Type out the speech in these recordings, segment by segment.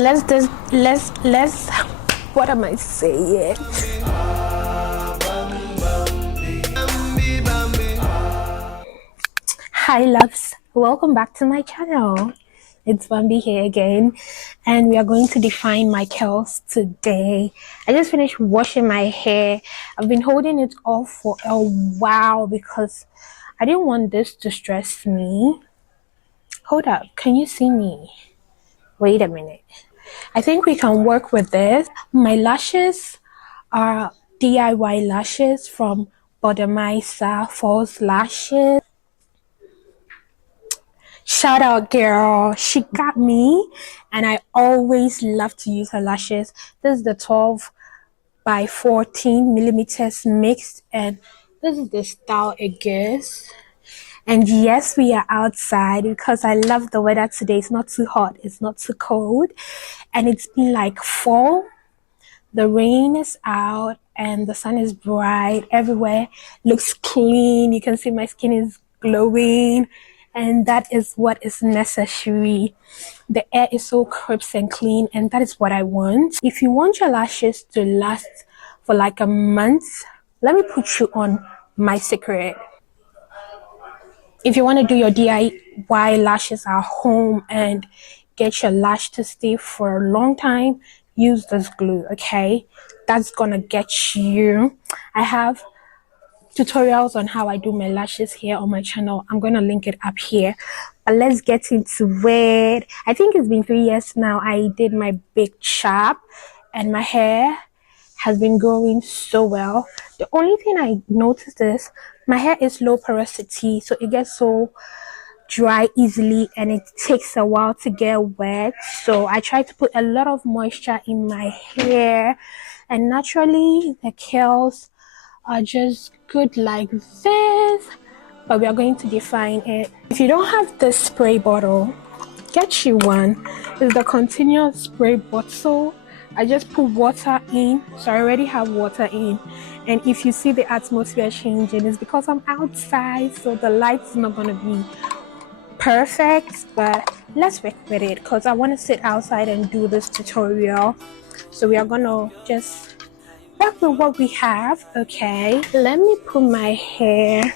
let's what am I saying? Hi loves, welcome back to my channel. It's Bambi here again, and we are going to define my curls today. I just finished washing my hair. I've been holding it off for a while because I didn't want this to stress me. Hold up, can you see me? Wait a minute. I think we can work with this. My lashes are DIY lashes from Bodemaisa False Lashes. Shout out girl, she got me, and I always love to use her lashes. This is the 12 by 14 millimeters mixed, and this is the style it gives. And yes, we are outside because I love the weather today. It's not too hot, it's not too cold, and it's been like fall. The rain is out and the sun is bright. Everywhere looks clean. You can see my skin is glowing, and that is what is necessary. The air is so crisp and clean, and that is what I want. If you want your lashes to last for like a month, let me put you on my secret. If you want to do your DIY lashes at home and get your lash to stay for a long time, use this glue, okay? That's gonna get you. I have tutorials on how I do my lashes here on my channel. I'm gonna link it up here. But let's get into it. I think it's been 3 years now I did my big chop, and my hair has been growing so well. The only thing I noticed is my hair is low porosity, so it gets so dry easily and it takes a while to get wet. So I try to put a lot of moisture in my hair, and naturally the curls are just good like this, but we are going to define it. If you don't have this spray bottle, get you one. It's the continuous spray bottle. I just put water in, so I already have water in. And if you see the atmosphere changing, it's because I'm outside, so the light is not going to be perfect, but let's work with it because I want to sit outside and do this tutorial. So we are going to just work with what we have, okay? Let me put my hair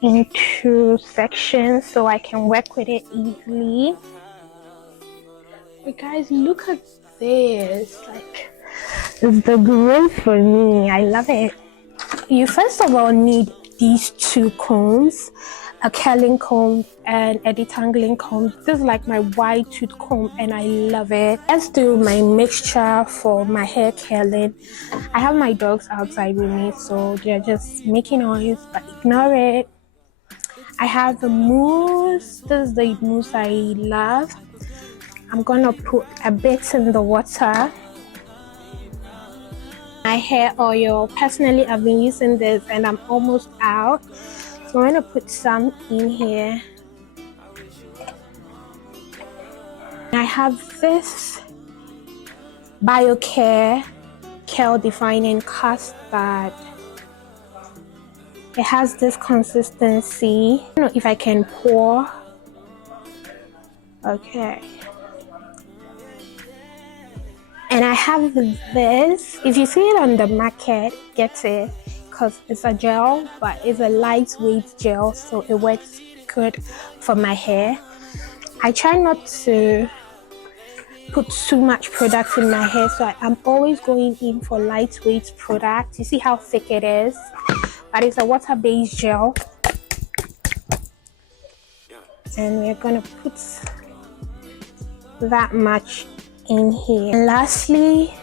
into sections so I can work with it easily. But guys, look at this, like, it's the growth for me. I love it. You first of all need these two combs, a curling comb and a detangling comb. This is like my wide tooth comb and I love it. Let's do my mixture for my hair curling. I have my dogs outside with me, so they're just making noise, but ignore it. I have the mousse. This is the mousse I love. I'm gonna put a bit in the water. My hair oil, personally I've been using this and I'm almost out, so I'm gonna put some in here. I have this BioCare curl defining custard. It has this consistency. I don't know if I can pour. Okay. And I have this. If you see it on the market, get it, because it's a gel, but it's a lightweight gel, so it works good for my hair. I try not to put too much product in my hair, so I'm always going in for lightweight product. You see how thick it is? But it's a water-based gel. And we're gonna put that much in here. And lastly,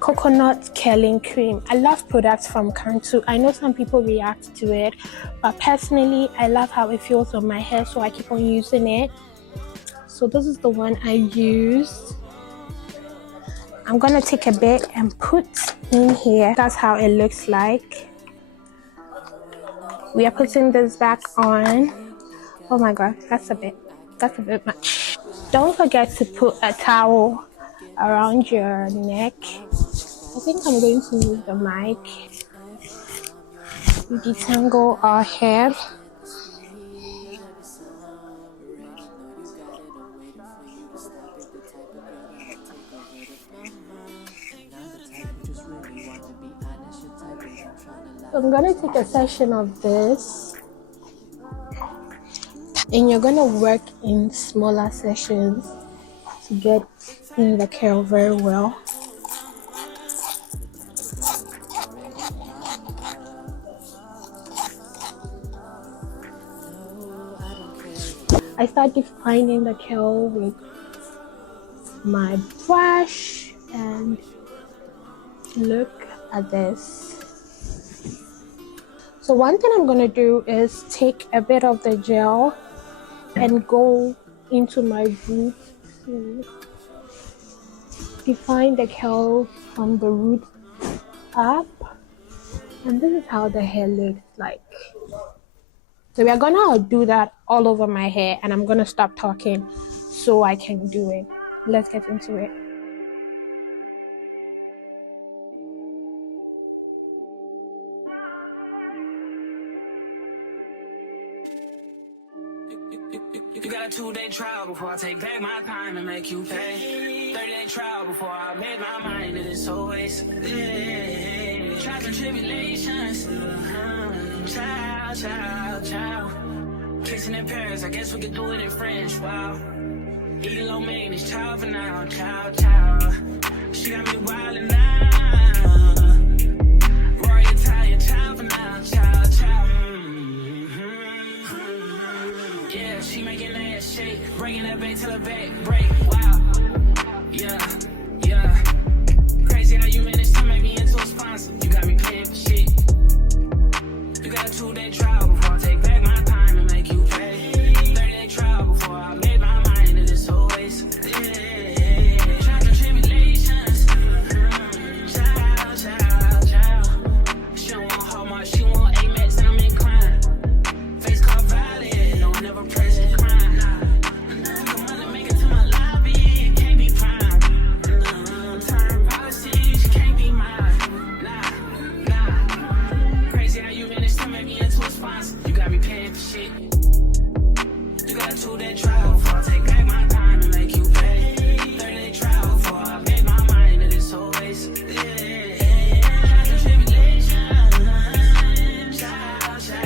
coconut curling cream. I love products from Canon. I know some people react to it, but personally I love how it feels on my hair, so I keep on using it. So this is the one I use. I'm gonna take a bit and put in here. That's how it looks like. We are putting this back on. Oh my god, that's a bit much. Don't forget to put a towel around your neck. I think I'm going to use the mic to detangle our hair. I'm gonna take a section of this, and you're gonna work in smaller sessions to get in the curl very well. I start defining the curl with my brush, and look at this. So one thing I'm going to do is take a bit of the gel and go into my roots to define the curl from the root up. And this is how the hair looks like. So we are gonna do that all over my hair, and I'm gonna stop talking so I can do it. Let's get into it. You got a 2-day trial before I take back my time and make you pay. 30-day trial before I made my mind that it's always trials and tribulations. Ciao, ciao, ciao. Kissing in Paris, I guess we could do it in French. Wow. Eat low maintenance, ciao for now, ciao, ciao. She got me wildin' now. Roy Italian, ciao for now, ciao, ciao. Yeah, she making that shake, breaking that back till her back break. Wow. Yeah, yeah. Crazy how you managed to make me into a sponsor. You got me paying for shit. You got a 2-day trial before I take back my time and make you pay. 30-day trial before I made my mind that it's always trials and tribulations. Ciao, ciao, ciao. She don't want Hallmark, she want Amex, and I'm inclined. Face card valid, no, never press decline. Come on and make it to my lobby, it can't be prime. Time policy, she can't be mine. Nah, nah. Crazy how you managed to make me into a sponsor. You got me paying for shit. You got a 2-day trial before I take back my time and make you pay. 30-day trial before I made my mind that it's always trials and tribulations. Ciao, ciao, ciao.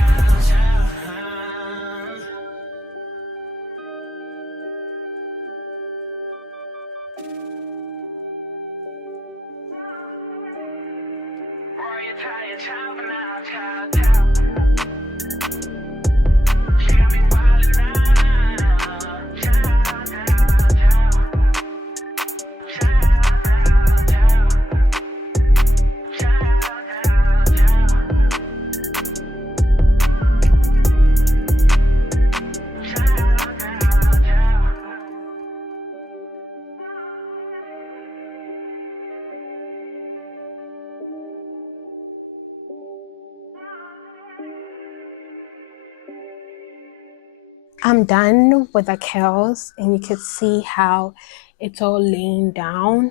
Roy Italian, ciao for now, ciao, ciao. She got me wildin' now. Ciao, ciao, ciao. Ciao, ciao, ciao. Ciao, ciao, ciao. Ciao, ciao, ciao. I'm done with the curls, and you can see how it's all laying down.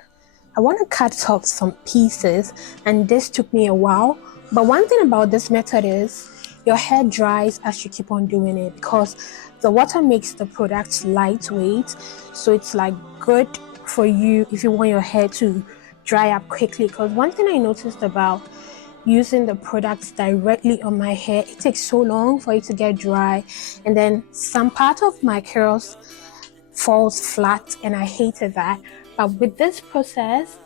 I want to cut off some pieces, and this took me a while. But one thing about this method is your hair dries as you keep on doing it, because the water makes the product lightweight. So it's like good for you if you want your hair to dry up quickly. Because one thing I noticed about using the products directly on my hair, it takes so long for it to get dry, and then some part of my curls falls flat, and I hated that. But with this process,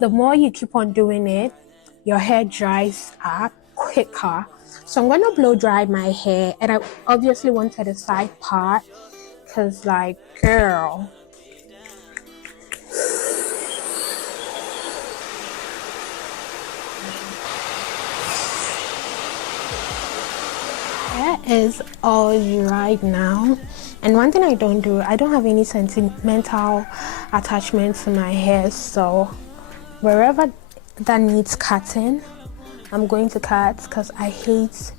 the more you keep on doing it, your hair dries up quicker. So I'm going to blow dry my hair, and I obviously wanted a side part because, like, girl, hair is all right now. And one thing I don't have any sentimental attachment to my hair, so wherever that needs cutting, I'm going to cut, because I hate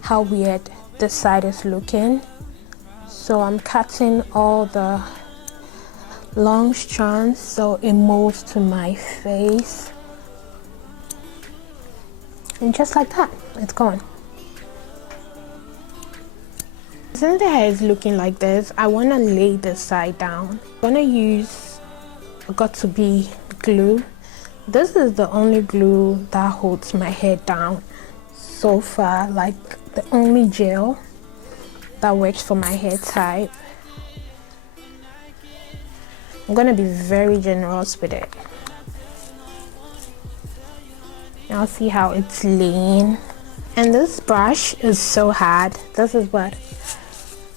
how weird this side is looking. So I'm cutting all the long strands so it moves to my face, and just like that, it's gone. Since the hair is looking like this, I want to lay this side down. I'm going to use got to be glue. This is the only glue that holds my hair down so far, like the only gel that works for my hair type. I'm gonna be very generous with it. I'll see how it's laying. And this brush is so hard. This is what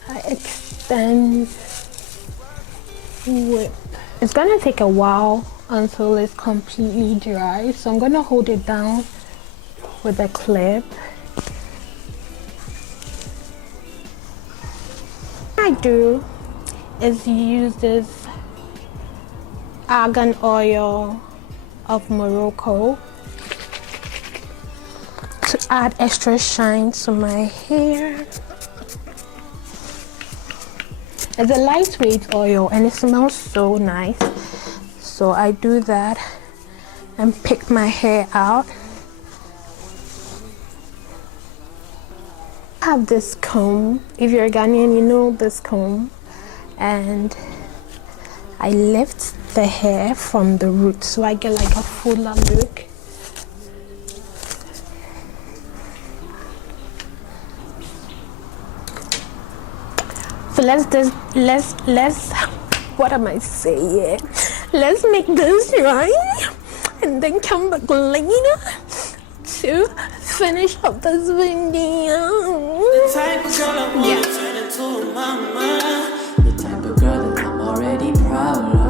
I extend with. It's gonna take a while until it's completely dry, so I'm gonna hold it down with a clip. What I do is use this argan oil of Morocco to add extra shine to my hair. It's a lightweight oil and it smells so nice. So I do that and pick my hair out. I have this comb. If you're a Ghanaian, you know this comb. And I lift the hair from the root so I get like a fuller look. So let's what am I saying? Let's make this right and then come back later to finish up this video. The type of girl I wanna turn into a mama. The type of girl that I'm already proud of.